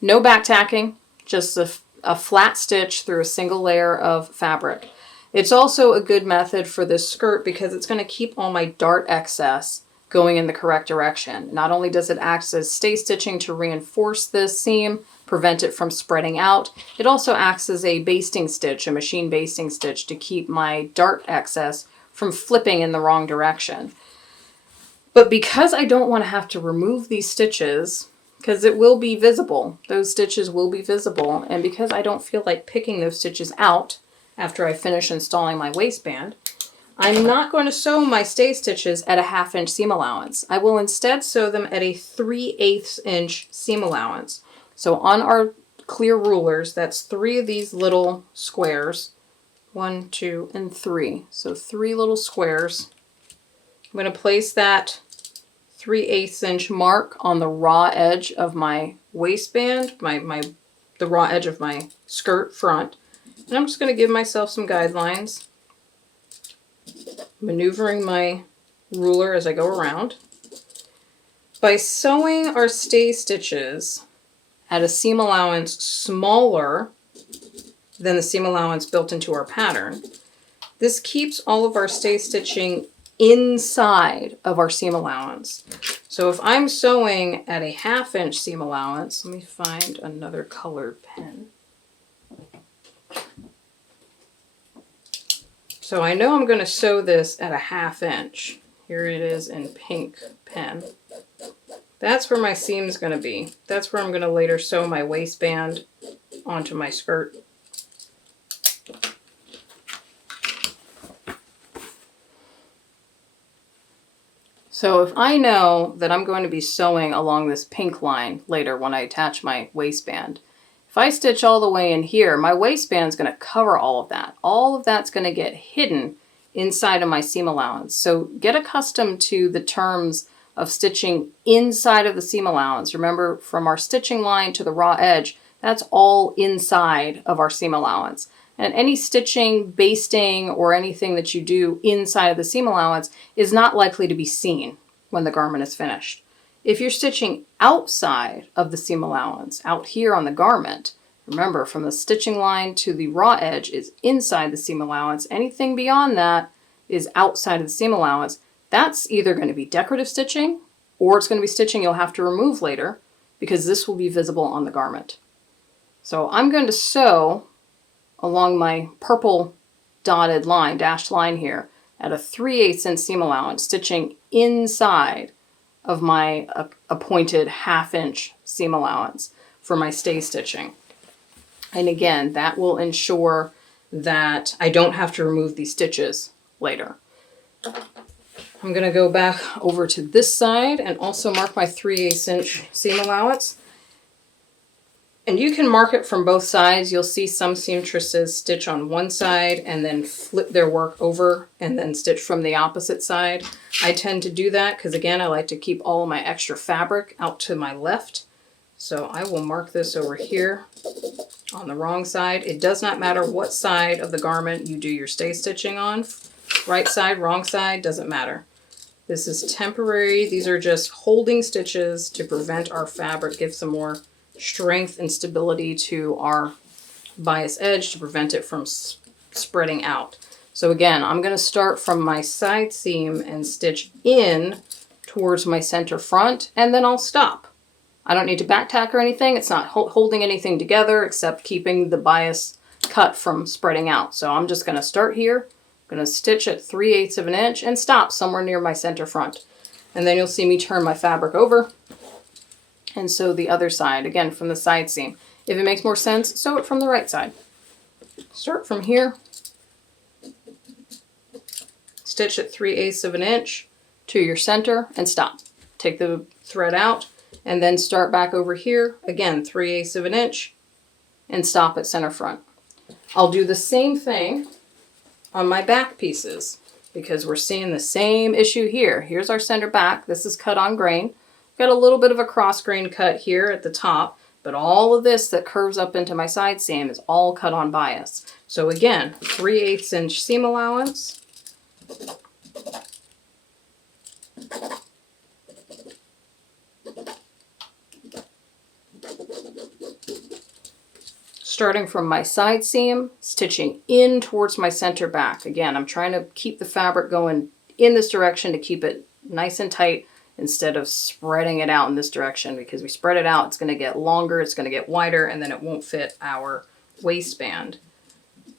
No back tacking, just a flat stitch through a single layer of fabric. It's also a good method for this skirt because it's going to keep all my dart excess going in the correct direction. Not only does it act as stay stitching to reinforce this seam, prevent it from spreading out, it also acts as a basting stitch, a machine basting stitch, to keep my dart excess from flipping in the wrong direction. But because I don't want to have to remove these stitches, because it will be visible, those stitches will be visible, and because I don't feel like picking those stitches out after I finish installing my waistband, I'm not going to sew my stay stitches at a 1/2 inch seam allowance. I will instead sew them at a 3/8 inch seam allowance. So on our clear rulers, that's 3 of these little squares. 1, 2, and 3. So 3 little squares. I'm going to place that 3/8 inch mark on the raw edge of my waistband, the raw edge of my skirt front. And I'm just going to give myself some guidelines, maneuvering my ruler as I go around. By sewing our stay stitches at a seam allowance smaller than the seam allowance built into our pattern, this keeps all of our stay stitching inside of our seam allowance. So if I'm sewing at a 1/2 inch seam allowance, let me find another colored pen. So I know I'm going to sew this at a 1/2 inch. Here it is in pink pen. That's where my seam is going to be. That's where I'm going to later sew my waistband onto my skirt. So if I know that I'm going to be sewing along this pink line later when I attach my waistband, if I stitch all the way in here, my waistband is going to cover all of that. All of that's going to get hidden inside of my seam allowance. So get accustomed to the terms of stitching inside of the seam allowance. Remember, from our stitching line to the raw edge, that's all inside of our seam allowance. And any stitching, basting, or anything that you do inside of the seam allowance is not likely to be seen when the garment is finished. If you're stitching outside of the seam allowance, out here on the garment, remember, from the stitching line to the raw edge is inside the seam allowance. Anything beyond that is outside of the seam allowance. That's either going to be decorative stitching, or it's going to be stitching you'll have to remove later, because this will be visible on the garment. So I'm going to sew along my purple dotted line, dashed line here, at a 3/8 inch seam allowance, stitching inside of my appointed 1/2 inch seam allowance for my stay stitching. And again, that will ensure that I don't have to remove these stitches later. I'm going to go back over to this side and also mark my 3/8 inch seam allowance. And you can mark it from both sides. You'll see some seamstresses stitch on one side and then flip their work over and then stitch from the opposite side. I tend to do that because, again, I like to keep all of my extra fabric out to my left. So I will mark this over here on the wrong side. It does not matter what side of the garment you do your stay stitching on. Right side, wrong side, doesn't matter. This is temporary. These are just holding stitches to prevent our fabric, give some more strength and stability to our bias edge to prevent it from spreading out. So again, I'm going to start from my side seam and stitch in towards my center front, and then I'll stop. I don't need to back tack or anything. It's not holding anything together except keeping the bias cut from spreading out. So I'm just going to start here. I'm going to stitch at 3/8 of an inch and stop somewhere near my center front. And then you'll see me turn my fabric over and sew the other side, again, from the side seam. If it makes more sense, sew it from the right side. Start from here, stitch at 3/8 of an inch to your center and stop. Take the thread out and then start back over here, again, 3/8 of an inch and stop at center front. I'll do the same thing on my back pieces because we're seeing the same issue here. Here's our center back. This is cut on grain. Got a little bit of a cross grain cut here at the top, but all of this that curves up into my side seam is all cut on bias. So again, 3/8 inch seam allowance. Starting from my side seam, stitching in towards my center back. Again, I'm trying to keep the fabric going in this direction to keep it nice and tight instead of spreading it out in this direction, because we spread it out, it's going to get longer, it's going to get wider, and then it won't fit our waistband.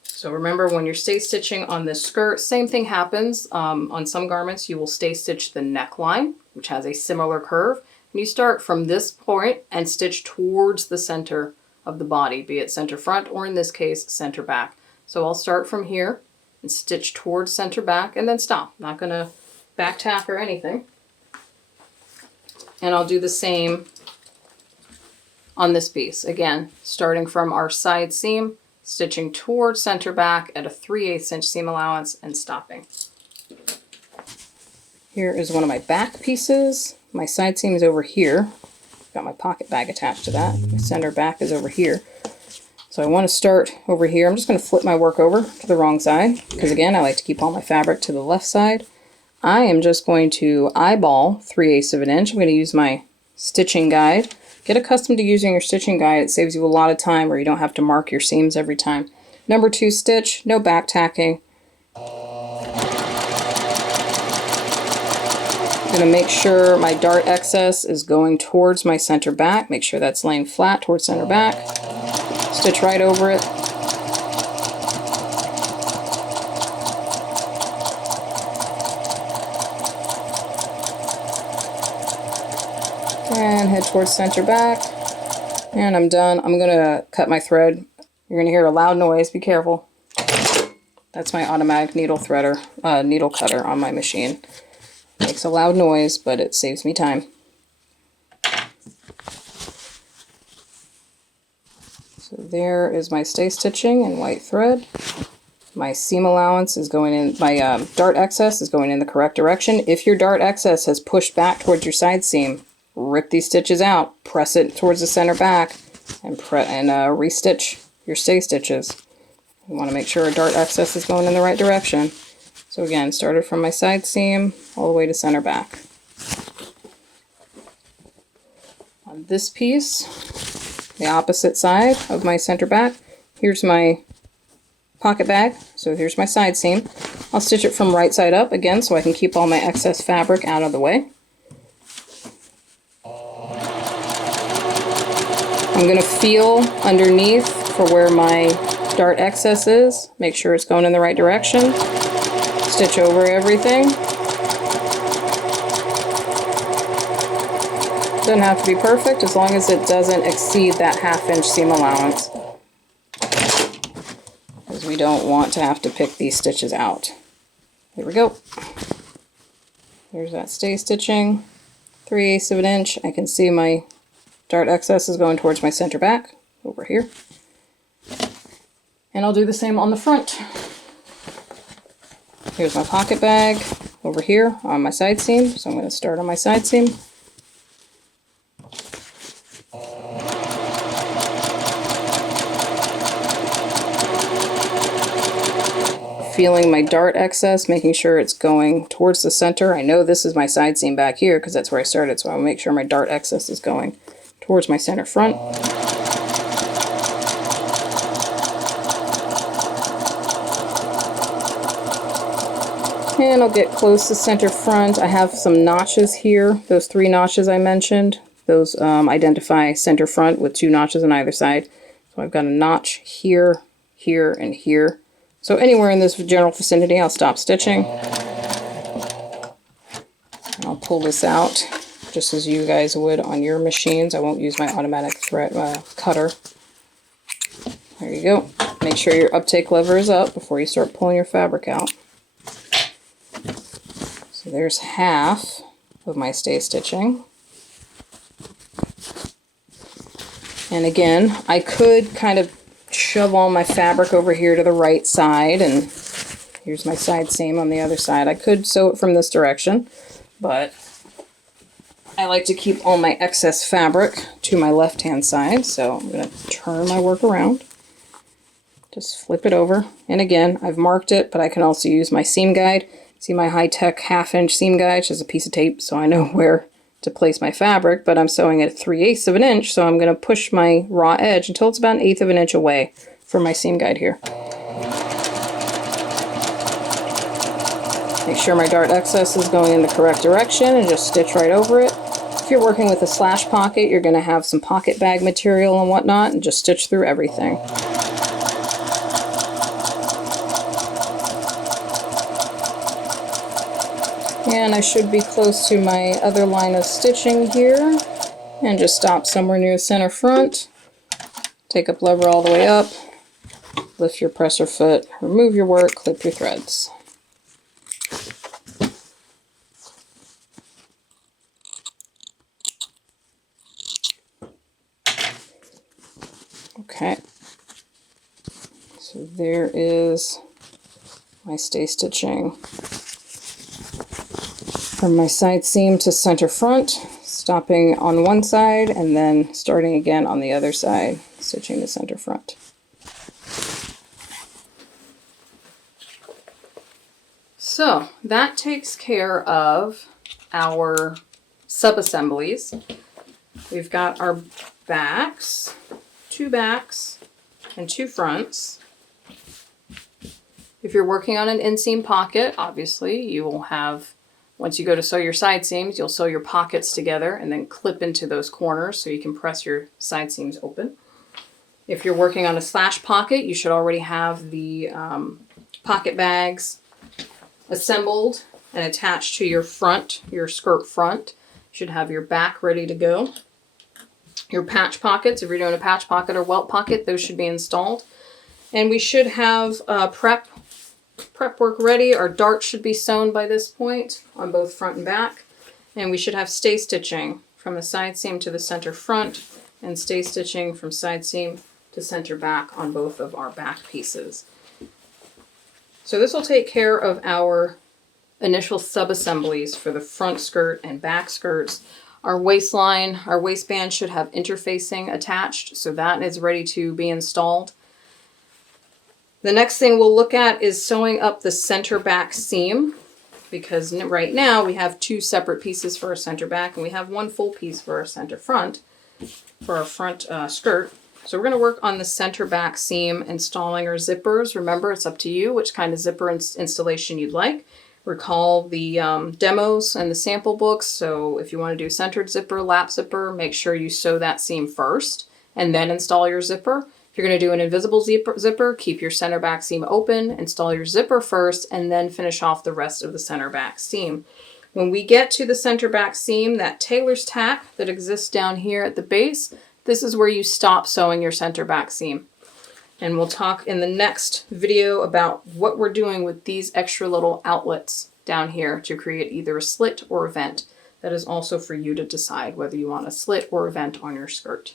So remember, when you're stay stitching on this skirt, same thing happens. On some garments, you will stay stitch the neckline, which has a similar curve, and you start from this point and stitch towards the center of the body, be it center front or in this case center back. So I'll start from here and stitch towards center back and then stop. Not going to back tack or anything. And I'll do the same on this piece. Again, starting from our side seam, stitching towards center back at a 3/8 inch seam allowance and stopping. Here is one of my back pieces. My side seam is over here. Got my pocket bag attached to that. My center back is over here. So I want to start over here. I'm just going to flip my work over to the wrong side because, again, I like to keep all my fabric to the left side. I am just going to eyeball 3/8 of an inch. I'm going to use my stitching guide. Get accustomed to using your stitching guide. It saves you a lot of time where you don't have to mark your seams every time. Number 2 stitch, no back tacking. I'm going to make sure my dart excess is going towards my center back. Make sure that's laying flat towards center back. Stitch right over it. And head towards center back. And I'm done. I'm going to cut my thread. You're going to hear a loud noise. Be careful. That's my automatic needle threader, needle cutter on my machine. Makes a loud noise, but it saves me time. So there is my stay stitching in white thread. My seam allowance is going in, my dart excess is going in the correct direction. If your dart excess has pushed back towards your side seam, rip these stitches out, press it towards the center back, and restitch your stay stitches. You want to make sure our dart excess is going in the right direction. So again, started from my side seam all the way to center back. On this piece, the opposite side of my center back, here's my pocket bag. So here's my side seam. I'll stitch it from right side up again so I can keep all my excess fabric out of the way. I'm going to feel underneath for where my dart excess is. Make sure it's going in the right direction. Stitch over everything. Doesn't have to be perfect as long as it doesn't exceed that 1/2 inch seam allowance, because we don't want to have to pick these stitches out. There we go. There's that stay stitching, 3/8 of an inch. I can see my dart excess is going towards my center back. over here. And I'll do the same on the front. Here's my pocket bag over here on my side seam. So I'm going to start on my side seam. Feeling my dart excess, making sure it's going towards the center. I know this is my side seam back here because that's where I started, so I will make sure my dart excess is going towards my center front. And I'll get close to center front. I have some notches here. Those 3 notches I mentioned, those identify center front with 2 notches on either side. So I've got a notch here, here, and here. So anywhere in this general vicinity, I'll stop stitching. I'll pull this out just as you guys would on your machines. I won't use my automatic thread cutter. There you go. Make sure your uptake lever is up before you start pulling your fabric out. So there's half of my stay stitching. And again, I could kind of shove all my fabric over here to the right side, and here's my side seam on the other side. I could sew it from this direction, but I like to keep all my excess fabric to my left-hand side, so I'm going to turn my work around. Just flip it over, and again, I've marked it, but I can also use my seam guide. See my high-tech half-inch seam guide, which is a piece of tape, so I know where to place my fabric, but I'm sewing at 3/8 of an inch, so I'm going to push my raw edge until it's about 1/8 of an inch away from my seam guide here. Make sure my dart excess is going in the correct direction and just stitch right over it. If you're working with a slash pocket, you're going to have some pocket bag material and whatnot, and just stitch through everything. And I should be close to my other line of stitching here, and just stop somewhere near the center front. Take up lever all the way up, lift your presser foot, remove your work, clip your threads. Okay, so there is my stay stitching from my side seam to center front, stopping on one side and then starting again on the other side, stitching the center front. So that takes care of our sub-assemblies. We've got our backs, 2 backs and 2 fronts. If you're working on an inseam pocket, obviously you will have, once you go to sew your side seams, you'll sew your pockets together and then clip into those corners so you can press your side seams open. If you're working on a slash pocket, you should already have the pocket bags assembled and attached to your front, your skirt front. You should have your back ready to go. Your patch pockets, if you're doing a patch pocket or welt pocket, those should be installed. And we should have prep work ready. Our dart should be sewn by this point on both front and back. And we should have stay stitching from the side seam to the center front and stay stitching from side seam to center back on both of our back pieces. So this will take care of our initial sub-assemblies for the front skirt and back skirts. Our waistline, our waistband should have interfacing attached, so that is ready to be installed. The next thing we'll look at is sewing up the center back seam, because right now we have 2 separate pieces for our center back and we have 1 full piece for our center front, for our front skirt. So we're going to work on the center back seam, installing our zippers. Remember, it's up to you which kind of zipper installation you'd like. Recall the demos and the sample books, so if you want to do centered zipper, lap zipper, make sure you sew that seam first and then install your zipper. If you're going to do an invisible zipper, keep your center back seam open, install your zipper first, and then finish off the rest of the center back seam. When we get to the center back seam, that tailor's tack that exists down here at the base, this is where you stop sewing your center back seam. And we'll talk in the next video about what we're doing with these extra little outlets down here to create either a slit or a vent. That is also for you to decide whether you want a slit or a vent on your skirt.